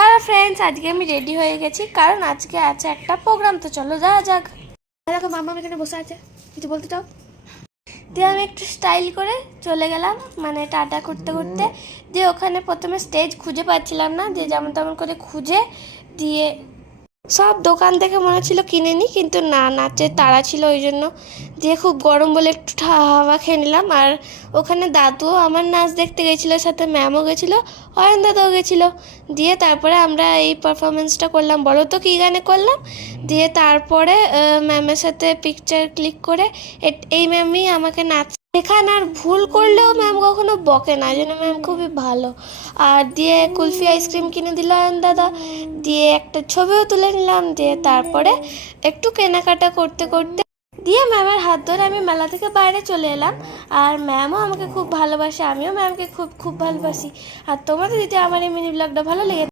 Hello friends, আজকে আমি ready হয়ে গেছি কারণ আজকে আছে একটা প্রোগ্রাম। তো চলো যাওয়া যাক। দেখো মাম্মা এখানে বসে আছে, কিছু বলতে চাও? দিয়ে আমি একটু স্টাইল করে চলে গেলাম, মানে টাটা করতে করতে। দিয়ে ওখানে প্রথমে স্টেজ খুঁজে পাচ্ছিলাম না, দিয়ে যেমন তেমন করে খুঁজে দিয়ে সব দোকান থেকে মনে ছিল কিনে নিই, কিন্তু না, নাচের তাড়া ছিল ওই জন্য। দিয়ে খুব গরম বলে একটু হাওয়া খেয়ে নিলাম। আর ওখানে দাদুও আমার নাচ দেখতে গেছিলো, সাথে ম্যামও গেছিলো, অয়ন দাদাও গেছিলো। দিয়ে তারপরে আমরা এই পারফরমেন্সটা করলাম। বলো তো কী গানে করলাম। দিয়ে তারপরে ম্যামের সাথে পিকচার ক্লিক করে এই ম্যামই আমাকে নাচ এখানে। আর ভুল করলেও ম্যাম কখনো বকে না, যেন ম্যাম খুবই ভালো। আর দিয়ে কুলফি আইসক্রিম কিনে দিল অয়ন দাদা। দিয়ে একটা ছবিও তুলে নিলাম। দিয়ে তারপরে একটু কেনাকাটা করতে করতে দিয়ে ম্যামের হাত ধরে আমি মেলা থেকে বাইরে চলে এলাম। আর ম্যামও আমাকে খুব ভালোবাসে, আমিও ম্যামকে খুব খুব ভালোবাসি। আর তোমাদের যদি আমার এই মিনি ব্লগটা ভালো লেগে